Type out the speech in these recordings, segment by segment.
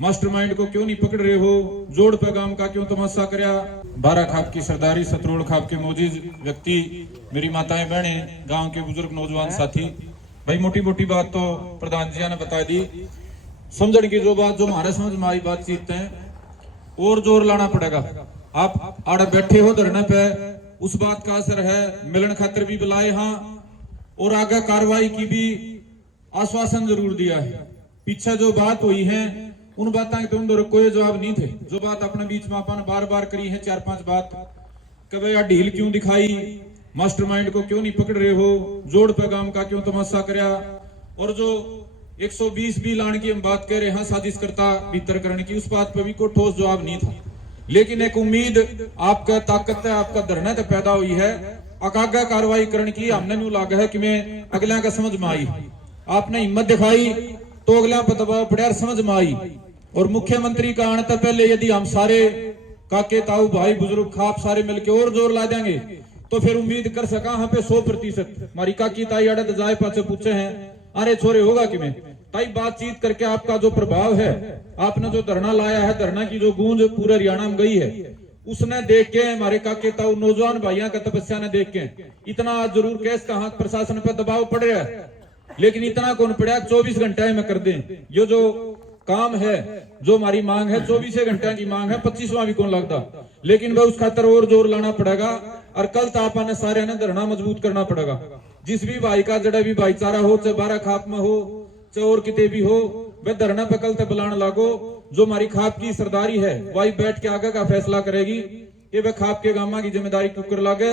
Mastermind को क्यों नहीं पकड़ रहे हो, जोड़ पैगाम का क्यों तमाशा करया। बारा खाप की सरदारी, सतरोड़ खाप के मोजीज व्यक्ति, मेरी माताएं बहनें, गांव के बुजुर्ग नौजवान साथी, भाई मोटी मोटी बात तो प्रधान जी ने बता दी। समझने की जो बात, जो हमारे समझ में आई बातचीत है, और जोर लाना पड़ेगा। आप आड़े बैठे हो धरने पे, उस बात का असर है। मिलन खातिर भी बुलाए हाँ, और आगे कार्रवाई की भी आश्वासन जरूर दिया है। पीछे जो बात हुई है उन बातों के तुम दो कोई जवाब नहीं थे। जो बात अपने बीच में अपन बार बार करी है, 4-5 बात, कभी यार ढील क्यों दिखाई, मास्टरमाइंड को क्यों नहीं पकड़ रहे हो, जोड़ पैगाम का क्यों तमाशा करया, और जो 120 भी लाने की हम बात कह रहे हैं साजिश करता भीतर करने की, उस बात पर भी कोई ठोस जवाब नहीं था। लेकिन एक उम्मीद आपका ताकत है, आपका धरना तो पैदा हुई है, आगागा कार्रवाई करने की हमने न्यू लागा है कि मैं अगला का समझ में आई। आपने हिम्मत दिखाई तो अगला पर दबाव पड़ा, समझ में आई। और मुख्यमंत्री का आने तक पहले यदि हम सारे काके ताऊ भाई बुजुर्ग खाप सारे मिलके और जोर ला देंगे तो फिर उम्मीद कर सका हम पे 100%। हमारी काकी ताई अड़द जाए पाचे पूछे हैं, अरे छोरे होगा कि में ताई बातचीत करके आपका जो प्रभाव है, आपने जो धरना लाया है, धरना की जो गूंज पूरे हरियाणा में गई है, उसने देख के हमारे काके ताऊ नौजवान भाइयों का तपस्या ने देख के इतना जरूर केस का हाथ प्रशासन पर दबाव पड़ रहा है। लेकिन इतना कौन पड़ा 24 घंटे में कर दें। ये जो काम है, जो हमारी मांग है, 24 घंटे की मांग है, 25वां भी कौन लगता। लेकिन वह उस खातर और जोर लाना पड़ेगा। और कल तापा ने सारे ने धरना मजबूत करना पड़ेगा। जिस भी भाई का जड़ा भी भाईचारा हो, चाहे बारा खाप में हो, चाहे और किते भी हो, वह धरना पे कल तक बुलाने लागो। जो हमारी खाप की सरदारी है वही बैठ के आगे का फैसला करेगी कि वह खाप के गामा की जिम्मेदारी क्यों कर लागे,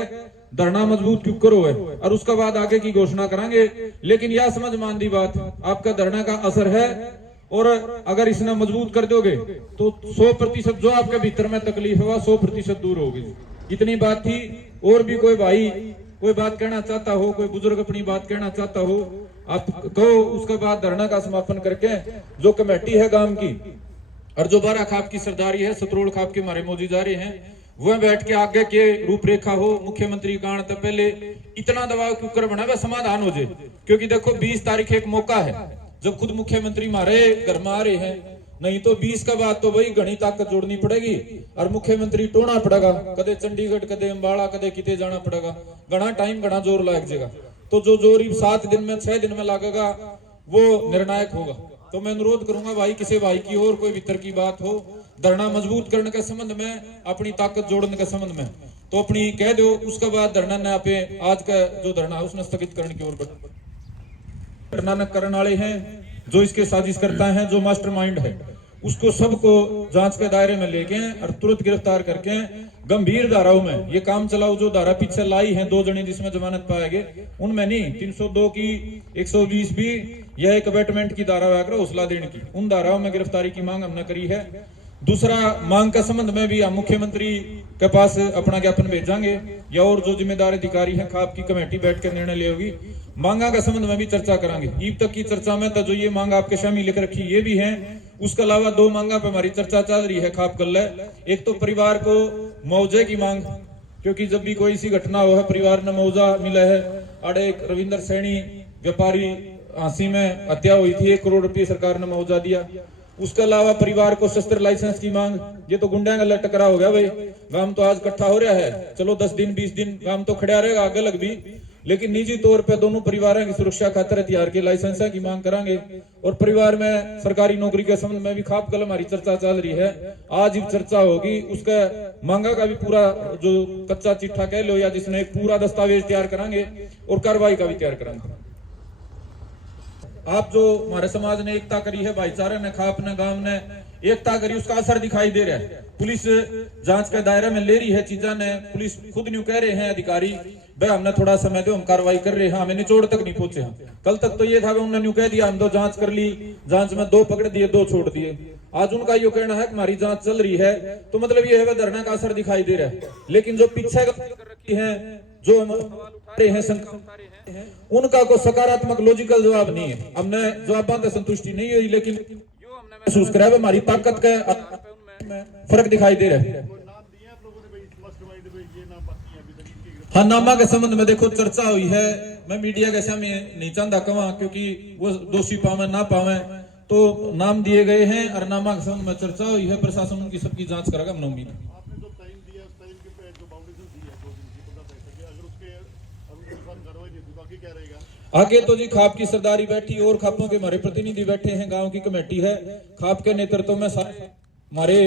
धरना मजबूत क्यों करो है, और उसके बाद आगे की घोषणा करेंगे। लेकिन यह समझ मान दी बात, आपका धरना का असर है, और अगर इसने मजबूत कर दोगे तो 100% जो आपके भीतर में तकलीफ हुआ 100% दूर होगी। इतनी बात थी। और भी कोई भाई कोई बात कहना चाहता हो, कोई बुजुर्ग अपनी बात कहना चाहता हो, आप कहो। उसके बाद धरना का समापन करके जो कमेटी है गांव की, और जो बारा खाप की सरदारी है, सतरोड़ खाप के हमारे मोदी जा रहे हैं, वह बैठ के आगे के रूपरेखा हो। मुख्यमंत्री का आने तक पहले इतना दबाव क्यों कर बना, वह समाधान हो जाए। क्योंकि देखो 20 तारीख एक मौका है जब खुद मुख्यमंत्री हमारे घर में आ रहे हैं, नहीं तो 20 का बाद तो वही घनी ताकत जोड़नी पड़ेगी और मुख्यमंत्री टोना पड़ेगा, कदे चंडीगढ़, कदे अम्बाड़ा, कदे किते जाना पड़ेगा, घना टाइम घना जोर लग जाएगा। तो जो जोर 7 दिन में 6 दिन में लगेगा वो निर्णायक होगा। तो मैं अनुरोध करूंगा भाई, किसी भाई की और कोई भीतर की बात हो, धरना मजबूत करने के संबंध में, अपनी ताकत जोड़ने के संबंध में, तो अपनी कह दो। उसके बाद धरना न आप आज का जो धरना है उसने स्थगित करने की ओर धरना न करने वाले हैं, जो इसके साजिश करता है, जो मास्टरमाइंड है, उसको सबको जांच के दायरे में लेके और तुरंत गिरफ्तार करके गंभीर धाराओं में ये काम चलाओ। जो धारा पीछे लाई है 2 जने जिसमें जमानत पाएंगे, उनमें नहीं, 302 की 120 भी, यह एक अबेटमेंट की धारा है, हौसला देने की, उन धाराओं में गिरफ्तारी की मांग हमने करी है। दूसरा, मांग का संबंध में भी हम मुख्यमंत्री के पास अपना ज्ञापन भेजांगे, या और जो जिम्मेदार अधिकारी हैं, खाप की कमेटी बैठ कर निर्णय लेगी। मांगा के संबंध में भी चर्चा करांगे। ईब तक की चर्चा में तो जो ये मांग आपके सामने लिख रखी ये भी है। उसके अलावा 2 मांगा पे हमारी चर्चा चल रही है खाप गल। एक तो परिवार को मुआवजे की मांग, क्योंकि जब भी कोई सी घटना हो है परिवार ने मुआवजा मिला है। अड़े एक रविंदर सैनी व्यापारी हांसी में हत्या हुई थी, 1 करोड़ रुपये सरकार ने मुआवजा दिया। उसके अलावा परिवार को शस्त्र लाइसेंस की मांग, ये तो गुंडा का टकरा हो गया भाई, गांव तो आज इकट्ठा हो रहा है, चलो 10 दिन 20 दिन गांव तो खड़ा रहेगा आगे लग भी, लेकिन निजी तौर पे दोनों परिवारों की सुरक्षा खातिर हथियार के लाइसेंस की मांग करांगे। और परिवार में सरकारी नौकरी के संबंध में भी खाप कल हमारी चर्चा चल रही है, आज ही चर्चा होगी। उसका मांगा का भी पूरा जो कच्चा चिट्ठा कह लो, या जिसने एक पूरा दस्तावेज तैयार करांगे, और कार्रवाई का भी तैयार करांगे। आप जो हमारे समाज ने एकता करी है, भाईचारे ने, खाप ने, गांव ने एकता करी, उसका असर दिखाई दे रहा है। पुलिस जांच के दायरे में ले रही है चीजा ने, पुलिस खुद न्यू कह रहे हैं अधिकारी, भाई हमने थोड़ा समय दो, हम कार्रवाई कर रहे हैं, हमें निचोड़ तक नहीं पहुंचे हम। कल तक तो ये था उन्होंने न्यू कह दिया हम 2 जांच कर ली, जांच में 2 पकड़ दिए, 2 छोड़ दिए। आज उनका ये कहना है कि हमारी जांच चल रही है, तो मतलब ये है धरना का असर दिखाई दे रहा है। लेकिन जो पीछे रखी है, जो हम उठा रहे हैं, उनका कोई सकारात्मक लॉजिकल जवाब नहीं है। हमने जवाबों से संतुष्टि नहीं हुई, लेकिन जो हमने महसूस करा है हमारी ताकत का फर्क दिखाई दे रहा है। हाँ, नामा के संबंध में देखो चर्चा हुई है, मैं मीडिया के सामने नहीं चाहता कहूँ, क्योंकि वो दोषी पावे ना पावे, तो नाम दिए गए हैं और नामा के संबंध में चर्चा हुई है, प्रशासन उनकी सबकी जांच करेगा। हमने उम्मीद है। आपने जो टाइम दिया उस टाइम के जो बाउंड्री दी है 2 दिन की 15 तारीख तक, अगर उसके अनुसार कार्रवाई नहीं होती तो आगे क्या रहेगा? आगे तो जी खाप की सरदारी बैठी और खापों के हमारे प्रतिनिधि बैठे हैं, गांव की कमेटी है, खाप के नेतृत्व में सारे हमारे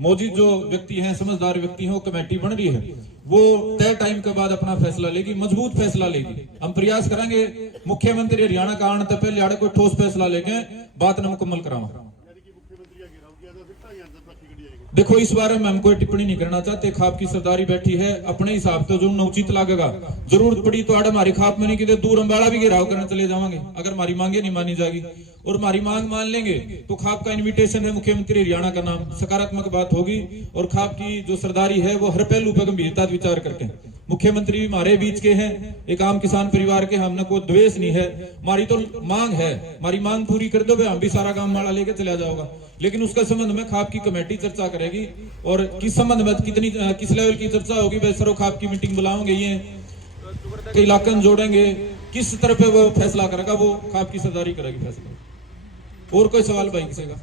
मौजूद जो व्यक्ति हैं, समझदार व्यक्ति हैं, वो कमेटी बन रही है। वो तय टाइम के बाद अपना फैसला लेगी, मजबूत फैसला लेगी। हम प्रयास करेंगे मुख्यमंत्री हरियाणा का आने तक पहले कोई ठोस फैसला लेके बात न मुकम्मल करावा। यानी कि मुख्यमंत्री का घेराव किया जा सकता है, यहाँ तक बाकी गड़ी आएगी। देखो इस बारे में हम कोई टिप्पणी नहीं करना चाहते। खाप की सरदारी बैठी है, अपने हिसाब से जो उचित लागेगा, जरूरत पड़ी तो आड़े हमारी खाप में नहीं कि दूर अम्बाड़ा भी घेराव करने चले जाएंगे, अगर हमारी मांगे नहीं मानी जाएगी। और हमारी मांग मान लेंगे तो खाप का इनविटेशन है मुख्यमंत्री हरियाणा का नाम, सकारात्मक बात होगी। और खाप की जो सरदारी है वो हर पहलू पर गंभीरता विचार करके, मुख्यमंत्री हमारे बीच के हैं, एक आम किसान परिवार के, हमने कोई द्वेष नहीं है। हमारी तो मांग है, हमारी मांग पूरी कर दो, हम भी सारा काम माड़ा लेके चला जाओगा। लेकिन उसका संबंध में खाप की कमेटी चर्चा करेगी और किस संबंध में कितनी किस लेवल की चर्चा होगी, वह सरो खाप की मीटिंग बुलाओगे, ये के इलाके में जोड़ेंगे, किस तरह पे वो फैसला करेगा, वो खाप की सरदारी करेगी फैसला। और कोई सवाल भाई किसी का?